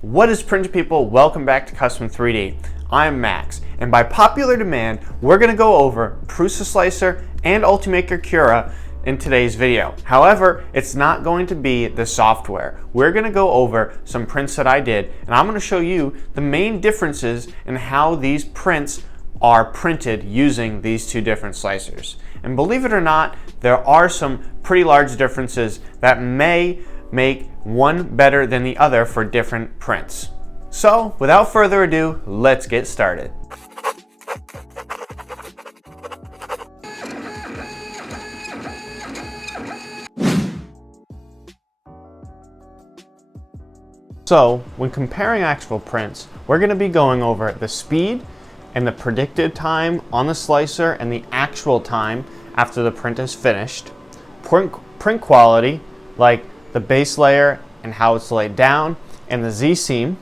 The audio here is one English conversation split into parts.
What is print people? Welcome back to Custom 3D. I'm Max, and by popular demand, we're going to go over Prusa Slicer and Ultimaker Cura in today's video. However, it's not going to be the software. We're going to go over some prints that I did, and I'm going to show you the main differences in how these prints are printed using these two different slicers. And believe it or not, there are some pretty large differences that may make one better than the other for different prints. So without further ado, let's get started. So when comparing actual prints, we're going to be going over the speed and the predicted time on the slicer and the actual time after the print is finished, print quality, like the base layer and how it's laid down, and the Z-seam.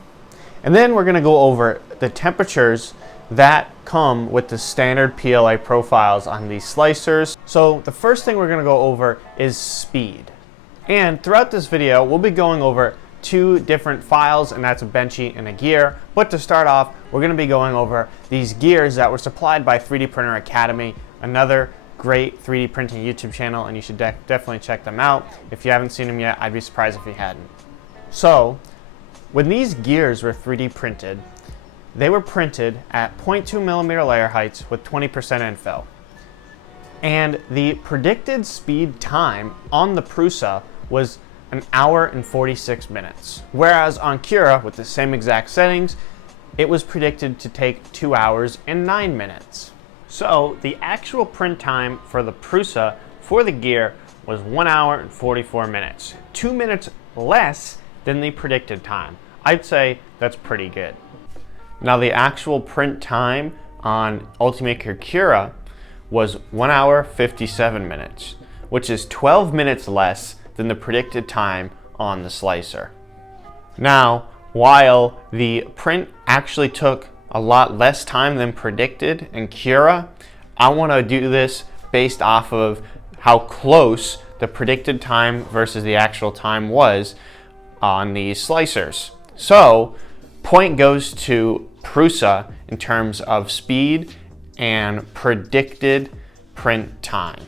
And then we're going to go over the temperatures that come with the standard PLA profiles on these slicers. So the first thing we're going to go over is speed. And throughout this video, we'll be going over two different files, and that's a benchy and a gear. But to start off, we're going to be going over these gears that were supplied by 3D Printer Academy, another great 3D printing YouTube channel, and you should definitely check them out. If you haven't seen them yet, I'd be surprised if you hadn't. So when these gears were 3D printed, they were printed at 0.2 millimeter layer heights with 20% infill. And the predicted speed time on the Prusa was 1 hour and 46 minutes. Whereas on Cura, with the same exact settings, it was predicted to take 2 hours and 9 minutes. So the actual print time for the Prusa for the gear was 1 hour and 44 minutes. 2 minutes less than the predicted time. I'd say that's pretty good. Now the actual print time on Ultimaker Cura was 1 hour 57 minutes, which is 12 minutes less than the predicted time on the slicer. Now, while the print actually took a lot less time than predicted in Cura, I want to do this based off of how close the predicted time versus the actual time was on these slicers. So point goes to Prusa in terms of speed and predicted print time.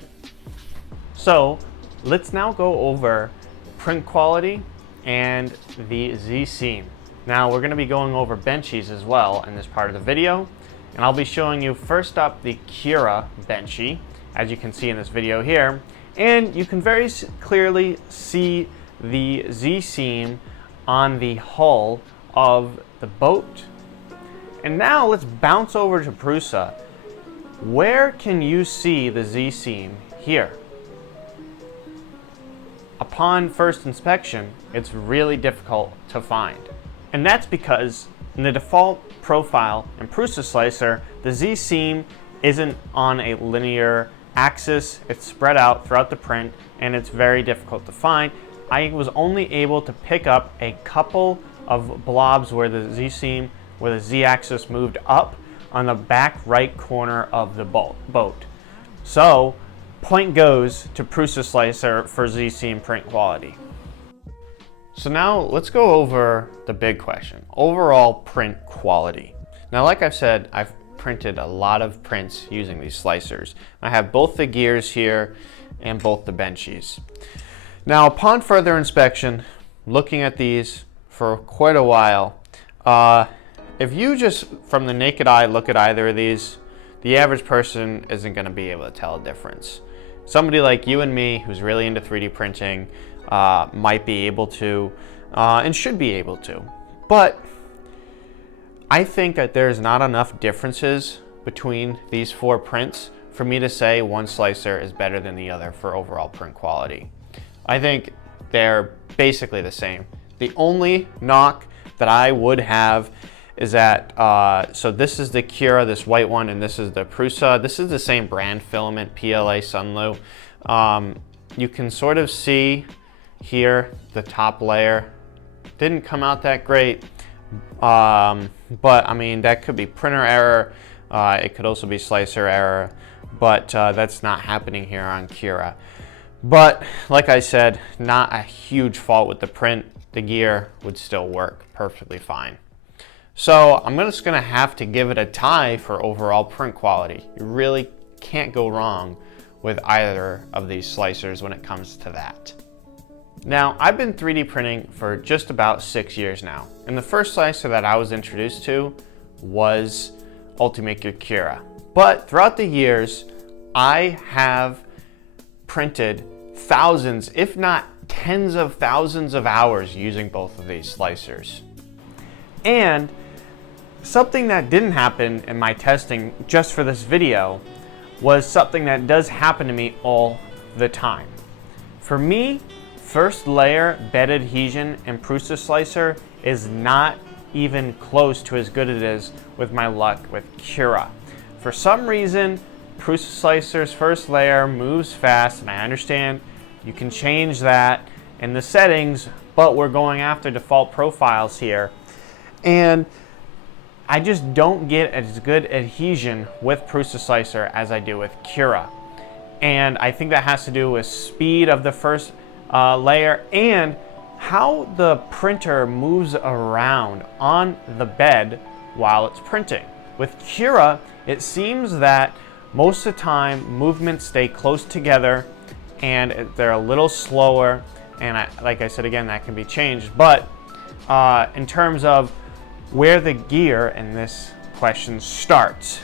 So let's now go over print quality and the Z-seam. Now we're going to be going over benchy's as well in this part of the video, and I'll be showing you first up the Cura benchy, as you can see in this video here, and you can very clearly see the Z-seam on the hull of the boat. And now let's bounce over to Prusa. Where can you see the Z-seam here? Upon first inspection, it's really difficult to find. And that's because in the default profile in Prusa Slicer, the Z-seam isn't on a linear axis. It's spread out throughout the print, and it's very difficult to find. I was only able to pick up a couple of blobs where the Z-seam, where the Z-axis moved up on the back right corner of the boat. So point goes to Prusa Slicer for Z-seam print quality. So now let's go over the big question, overall print quality. Now, like I've said, I've printed a lot of prints using these slicers. I have both the gears here and both the benchies. Now, upon further inspection, looking at these for quite a while, if you just from the naked eye look at either of these, the average person isn't going to be able to tell a difference. Somebody like you and me who's really into 3D printing might be able to and should be able to. But I think that there's not enough differences between these four prints for me to say one slicer is better than the other for overall print quality. I think they're basically the same. The only knock that I would have is that, so this is the Cura, this white one, and this is the Prusa. This is the same brand filament, PLA Sunlu. You can sort of see here the top layer didn't come out that great, but I mean that could be printer error, it could also be slicer error, but that's not happening here on Cura. But like I said, not a huge fault with the print. the gear would still work perfectly fine. So I'm just gonna have to give it a tie for overall print quality. You really can't go wrong with either of these slicers when it comes to that. Now, I've been 3D printing for just about 6 years now, and the first slicer that I was introduced to was Ultimaker Cura. But throughout the years, I have printed thousands, if not tens of thousands of hours using both of these slicers. And something that didn't happen in my testing just for this video was something that does happen to me all the time. For me, first layer bed adhesion in Prusa slicer is not even close to as good as it is with my luck with Cura. For some reason, Prusa slicer's first layer moves fast, and I understand you can change that in the settings, but we're going after default profiles here. And I just don't get as good adhesion with Prusa slicer as I do with Cura. And I think that has to do with speed of the first layer and how the printer moves around on the bed while it's printing. With Cura, it seems that most of the time movements stay close together and they're a little slower, and like I said again, that can be changed. But in terms of where the gear in this question starts,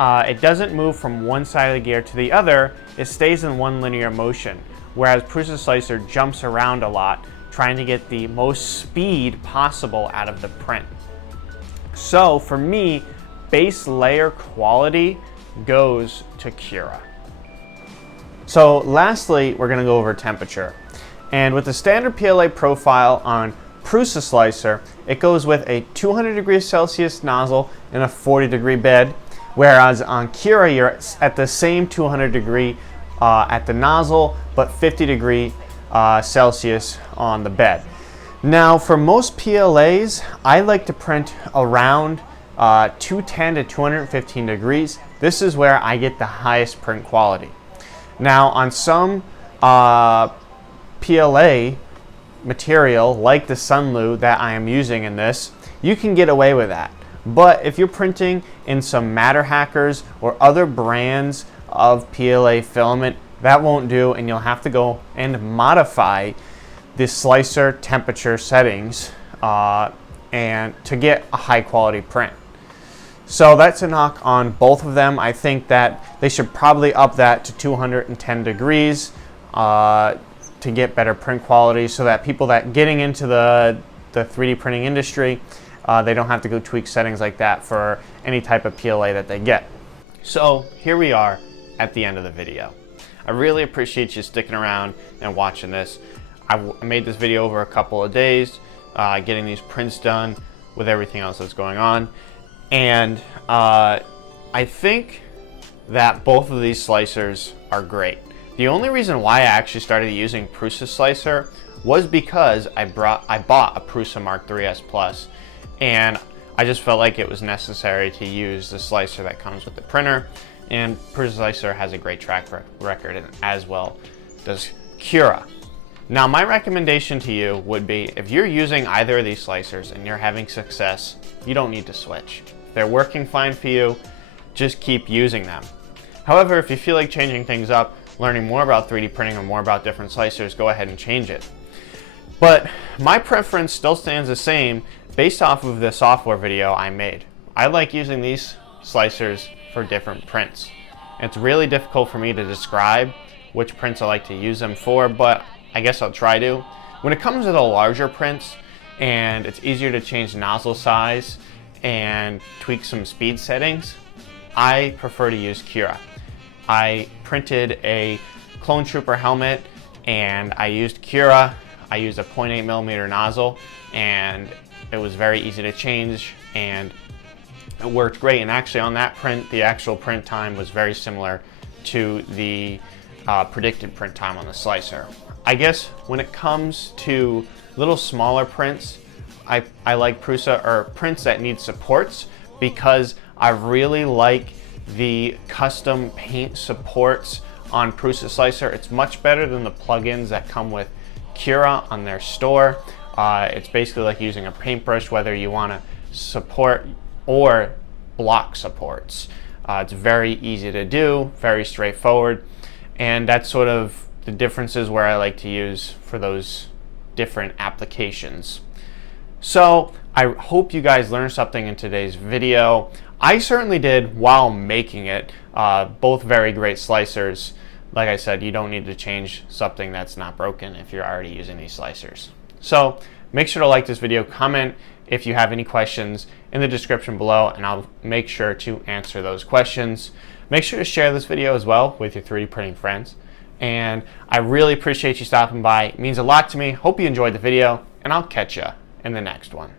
it doesn't move from one side of the gear to the other, it stays in one linear motion, whereas Prusa slicer jumps around a lot, trying to get the most speed possible out of the print. So for me, base layer quality goes to Cura. So lastly, we're gonna go over temperature. And with the standard PLA profile on Prusa slicer, it goes with a 200 degrees Celsius nozzle and a 40-degree bed, whereas on Cura, you're at the same 200 degree at the nozzle, but 50-degree Celsius on the bed. Now, for most PLAs, I like to print around 210 to 215 degrees. This is where I get the highest print quality. Now, on some PLA material, like the Sunlu that I am using in this, you can get away with that. But if you're printing in some Matter Hackers or other brands of PLA filament, that won't do, and you'll have to go and modify the slicer temperature settings and to get a high quality print. So that's a knock on both of them. I think that they should probably up that to 210 degrees to get better print quality, so that people that getting into the 3D printing industry, they don't have to go tweak settings like that for any type of PLA that they get. So here we are at the end of the video. I really appreciate you sticking around and watching this. I made this video over a couple of days, getting these prints done with everything else that's going on. And I think that both of these slicers are great. The only reason why I actually started using Prusa slicer was because I bought a Prusa Mark III S Plus, and I just felt like it was necessary to use the slicer that comes with the printer, and Prusa slicer has a great track record, and as well does Cura. Now, my recommendation to you would be, if you're using either of these slicers and you're having success, you don't need to switch. If they're working fine for you, just keep using them. However, if you feel like changing things up, learning more about 3D printing or more about different slicers, go ahead and change it. But my preference still stands the same based off of the software video I made. I like using these slicers for different prints. It's really difficult for me to describe which prints I like to use them for, but I guess I'll try to. When it comes to the larger prints, and it's easier to change nozzle size and tweak some speed settings, I prefer to use Cura. I printed a Clone Trooper helmet and I used Cura. I used a 0.8mm nozzle, and it was very easy to change, and it worked great. And actually on that print, the actual print time was very similar to the predicted print time on the slicer. I guess when it comes to little smaller prints, I like Prusa, or prints that need supports, because I really like the custom paint supports on Prusa slicer. It's much better than the plugins that come with Cura on their store. It's basically like using a paintbrush, whether you want to support or block supports. It's very easy to do, very straightforward, and that's sort of the differences where I like to use for those different applications. So I hope you guys learned something in today's video. I certainly did while making it. Both very great slicers. Like I said, you don't need to change something that's not broken if you're already using these slicers. So make sure to like this video, comment if you have any questions in the description below, and I'll make sure to answer those questions. Make sure to share this video as well with your 3D printing friends. And I really appreciate you stopping by. It means a lot to me. Hope you enjoyed the video, and I'll catch you in the next one.